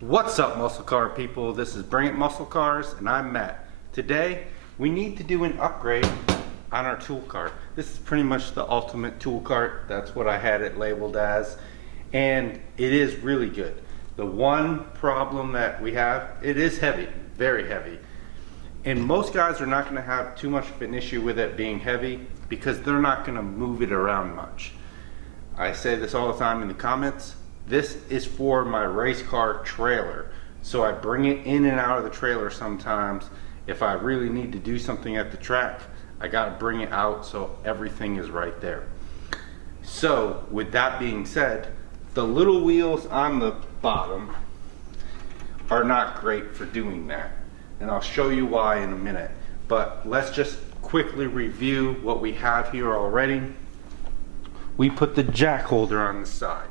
What's up, muscle car people? This is Bring It Muscle Cars and I'm Matt. Today we need to do an upgrade on our tool cart. This is pretty much the ultimate tool cart. That's what I had it labeled as, and it is really good. The one problem that we have, it is heavy, very heavy, and most guys are not going to have too much of an issue with it being heavy because they're not going to move it around much. I say this all the time in the comments. This is for my race car trailer. So I bring it in and out of the trailer sometimes. If I really need to do something at the track, I gotta bring it out so everything is right there. So with that being said, the little wheels on the bottom are not great for doing that. And I'll show you why in a minute. But let's just quickly review what we have here already. We put the jack holder on the side,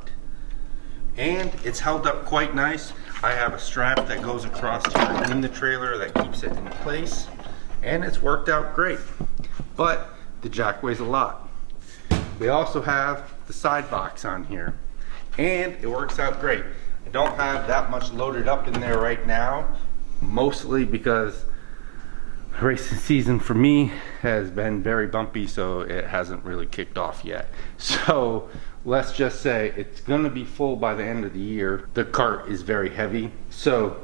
and it's held up quite nice. I have a strap that goes across here in the trailer that keeps it in place, and it's worked out great. But the jack weighs a lot. We also have the side box on here, and it works out great. I don't have that much loaded up in there right now, mostly because racing season for me has been very bumpy, so it hasn't really kicked off yet. So let's just say it's gonna be full by the end of the year. The cart is very heavy. So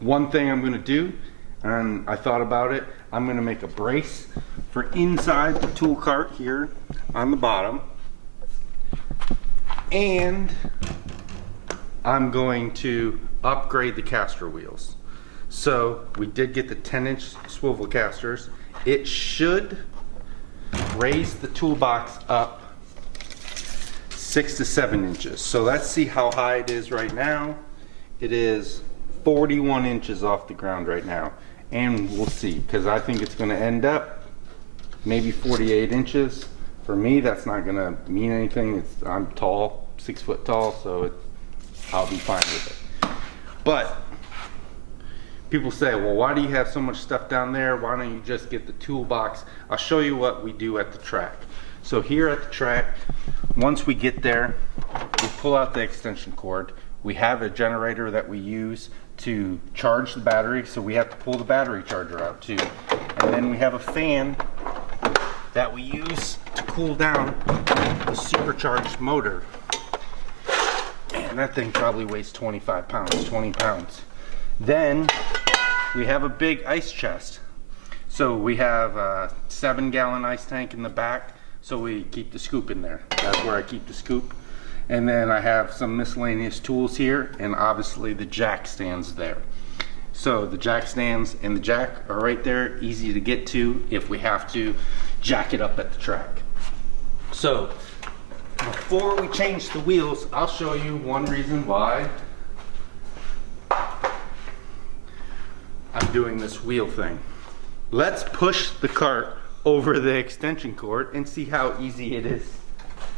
one thing I'm gonna do, and I thought about it, I'm gonna make a brace for inside the tool cart here on the bottom. And I'm going to upgrade the caster wheels. So we did get the 10-inch swivel casters. It should raise the toolbox up 6 to 7 inches. So let's see how high it is right now. It is 41 inches off the ground right now. And we'll see, because I think it's going to end up maybe 48 inches. For me, that's not going to mean anything. I'm tall, 6 foot tall, so I'll be fine with it. But people say, well, why do you have so much stuff down there? Why don't you just get the toolbox? I'll show you what we do at the track. So here at the track, once we get there, we pull out the extension cord. We have a generator that we use to charge the battery, so we have to pull the battery charger out too. And then we have a fan that we use to cool down the supercharged motor. And that thing probably weighs 25 pounds, 20 pounds. Then we have a big ice chest. So we have a 7-gallon ice tank in the back, so we keep the scoop in there. That's where I keep the scoop. And then I have some miscellaneous tools here, and obviously the jack stands there. So the jack stands and the jack are right there, easy to get to if we have to jack it up at the track. So before we change the wheels, I'll show you one reason why I'm doing this wheel thing. Let's push the cart over the extension cord and see how easy it is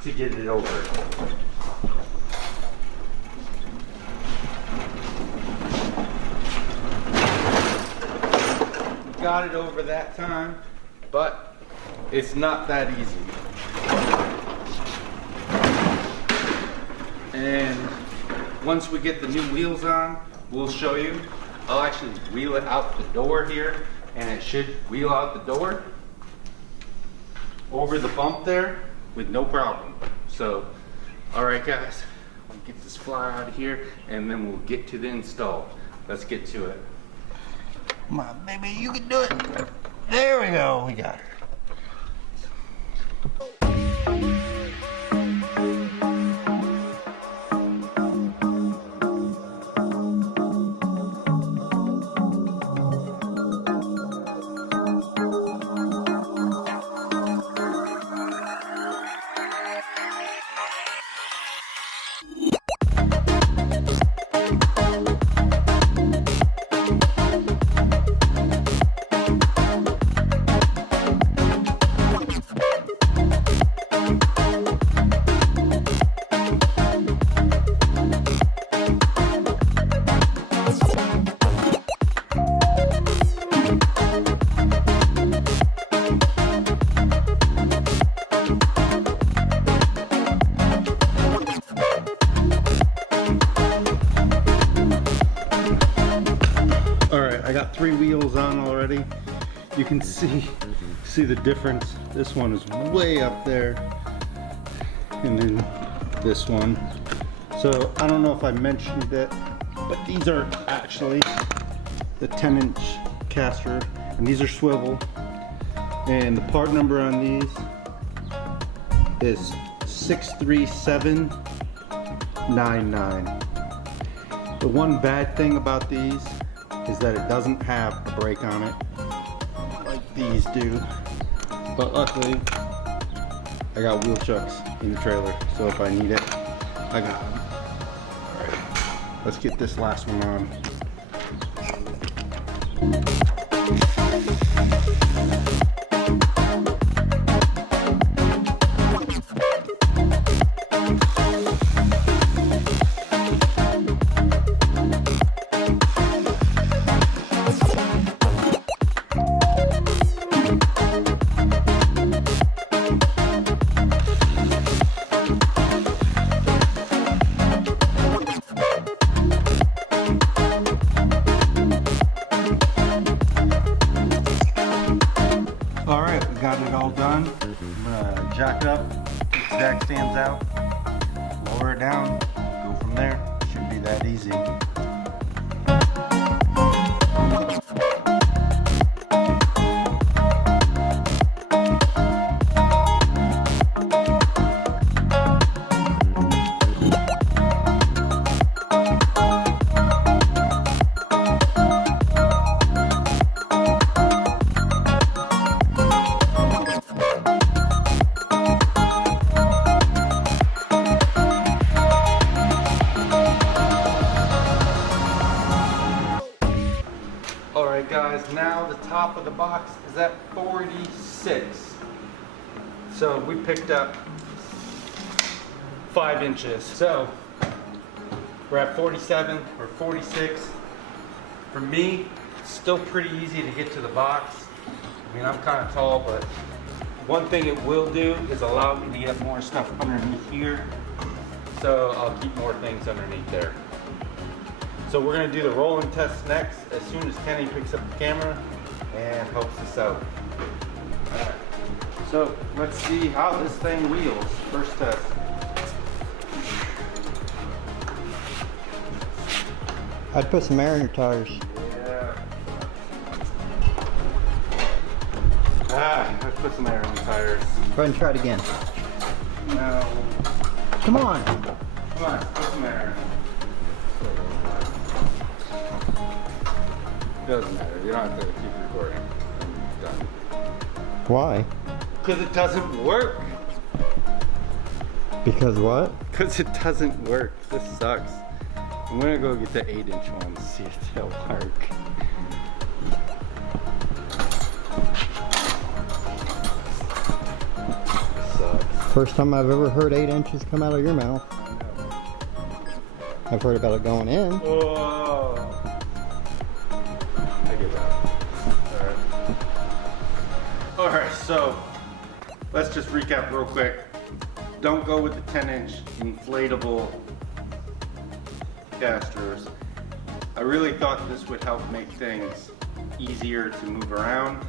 to get it over. Got it over that time, but it's not that easy. And once we get the new wheels on, we'll show you. I'll actually wheel it out the door here, and it should wheel out the door over the bump there with no problem. So, all right guys, we'll get this fly out of here, and then we'll get to the install. Let's get to it. Come on, baby, you can do it. There we go, we got her. got 3 wheels on already. You can see the difference. This one is way up there, and then this one. So I don't know if I mentioned it, but these are actually the 10-inch caster, and these are swivel. And the part number on these is 63799. The one bad thing about these is that it doesn't have a brake on it like these do. But luckily, I got wheel chucks in the trailer, so if I need it, I got them. Alright, let's get this last one on. Alright, we got it all done. I'm gonna jack it up, take the jack stands out, lower it down, go from there. Shouldn't be that easy. Alright guys, now the top of the box is at 46. So we picked up 5 inches. So we're at 47 or 46. For me, it's still pretty easy to get to the box. I mean, I'm kind of tall, but one thing it will do is allow me to get more stuff underneath here. So I'll keep more things underneath there. So we're gonna do the rolling test next as soon as Kenny picks up the camera and helps us out. Alright, so let's see how this thing wheels. First test. I'd put some air in your tires. Yeah. I'd put some air in the tires. Go ahead and try it again. No. Come on. Come on, put some air in. Doesn't matter. You don't have to keep recording. I'm done. Why? Because it doesn't work. Because what? Because it doesn't work. This sucks. I'm gonna go get the 8-inch one to see if they'll work. Sucks. First time I've ever heard 8 inches come out of your mouth. I know. I've heard about it going in. Whoa. I give up. Alright, so let's just recap real quick. Don't go with the 10-inch inflatable casters. I really thought this would help make things easier to move around,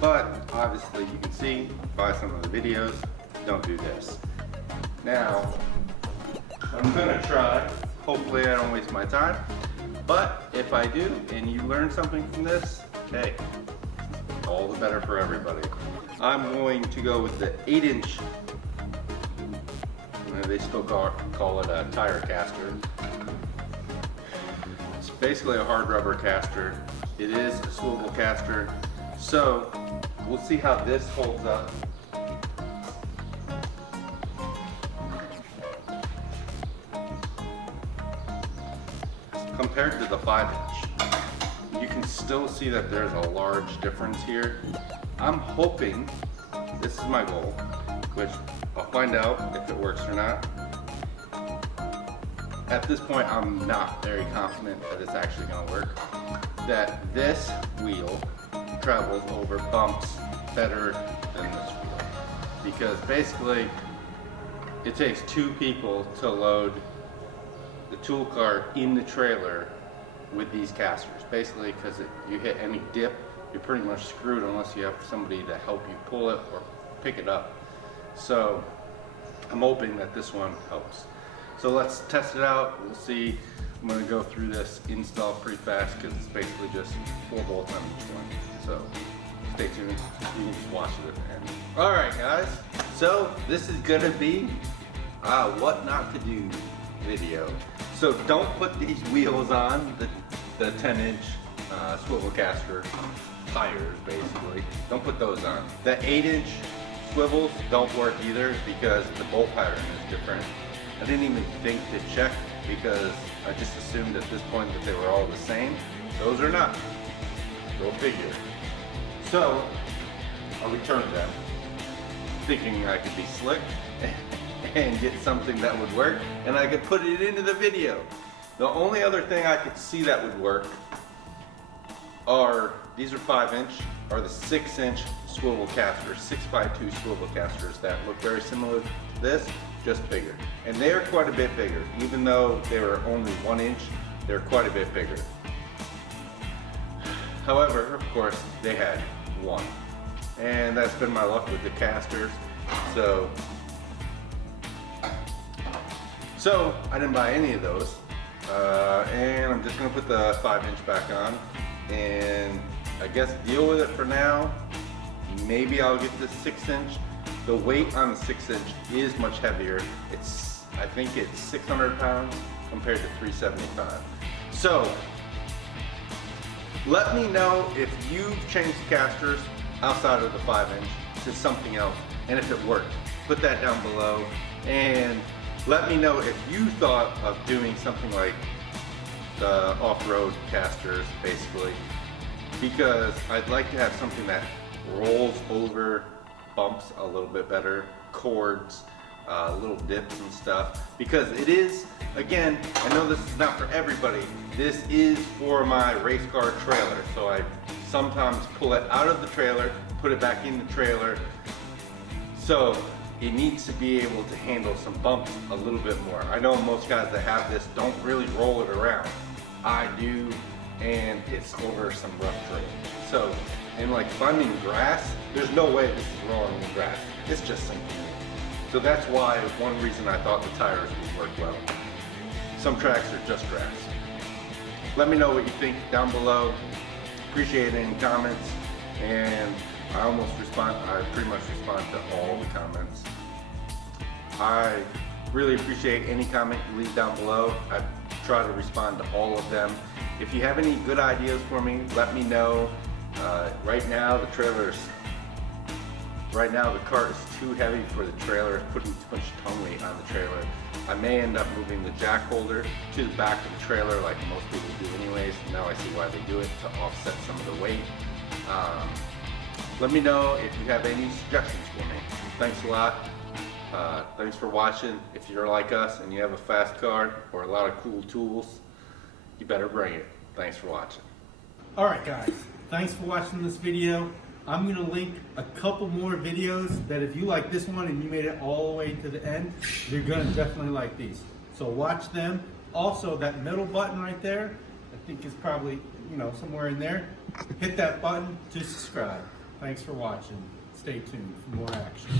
but obviously you can see by some of the videos, don't do this. Now, I'm gonna try. Hopefully I don't waste my time, but if I do and you learn something from this, hey, all the better for everybody. I'm going to go with the 8-inch. They still call it a tire caster. It's basically a hard rubber caster. It is a swivel caster. So we'll see how this holds up. Compared to the 5-inch, you can still see that there's a large difference here. I'm hoping, this is my goal, which I'll find out if it works or not. At this point, I'm not very confident that it's actually gonna work. That this wheel travels over bumps better than this wheel. Because basically, it takes 2 people to load the tool cart in the trailer with these casters. Basically, because you hit any dip, you're pretty much screwed unless you have somebody to help you pull it or pick it up. So I'm hoping that this one helps. So let's test it out. We'll see. I'm going to go through this install pretty fast because it's basically just 4 bolts on each one. So stay tuned. You can just watch it at the end. All right, guys. So this is going to be a what not to do video. So don't put these wheels on, the 10-inch swivel caster tires, basically. Don't put those on. The 8-inch swivels don't work either because the bolt pattern is different. I didn't even think to check because I just assumed at this point that they were all the same. Those are not. Go figure. So I returned them, thinking I could be slick and get something that would work, and I could put it into the video. The only other thing I could see that would work are, these are 5-inch, are the 6-inch swivel casters, 6x2 swivel casters that look very similar to this, just bigger. And they are quite a bit bigger. Even though they were only 1 inch, they're quite a bit bigger. However, of course, they had one. And that's been my luck with the casters. So I didn't buy any of those. And I'm just gonna put the 5-inch back on and I guess deal with it for now. Maybe I'll get the 6-inch. The weight on the 6-inch is much heavier. I think it's 600 pounds compared to 375. So let me know if you've changed casters outside of the 5-inch to something else and if it worked. Put that down below and let me know if you thought of doing something like the off-road casters, basically, because I'd like to have something that rolls over bumps a little bit better, cords, little dips and stuff, because it is, again, I know this is not for everybody, this is for my race car trailer, so I sometimes pull it out of the trailer, put it back in the trailer, so it needs to be able to handle some bumps a little bit more. I know most guys that have this don't really roll it around. I do, and it's over some rough terrain. So, and like finding grass, there's no way this is rolling in the grass. It's just sinking in. So that's why one reason I thought the tires would work well. Some tracks are just grass. Let me know what you think down below. Appreciate any comments, and I pretty much respond to all the comments. I really appreciate any comment you leave down below. I try to respond to all of them. If you have any good ideas for me, let me know. Right now the cart is too heavy for the trailer. It's putting too much tongue weight on the trailer. I may end up moving the jack holder to the back of the trailer like most people do anyways. Now I see why they do it, to offset some of the weight. Let me know if you have any suggestions for me. Thanks a lot. Thanks for watching. If you're like us and you have a fast car or a lot of cool tools, you better bring it. Thanks for watching. Alright guys, thanks for watching this video. I'm going to link a couple more videos that if you like this one and you made it all the way to the end, you're going to definitely like these. So watch them. Also, that middle button right there, I think is probably, somewhere in there. Hit that button to subscribe. Thanks for watching. Stay tuned for more action.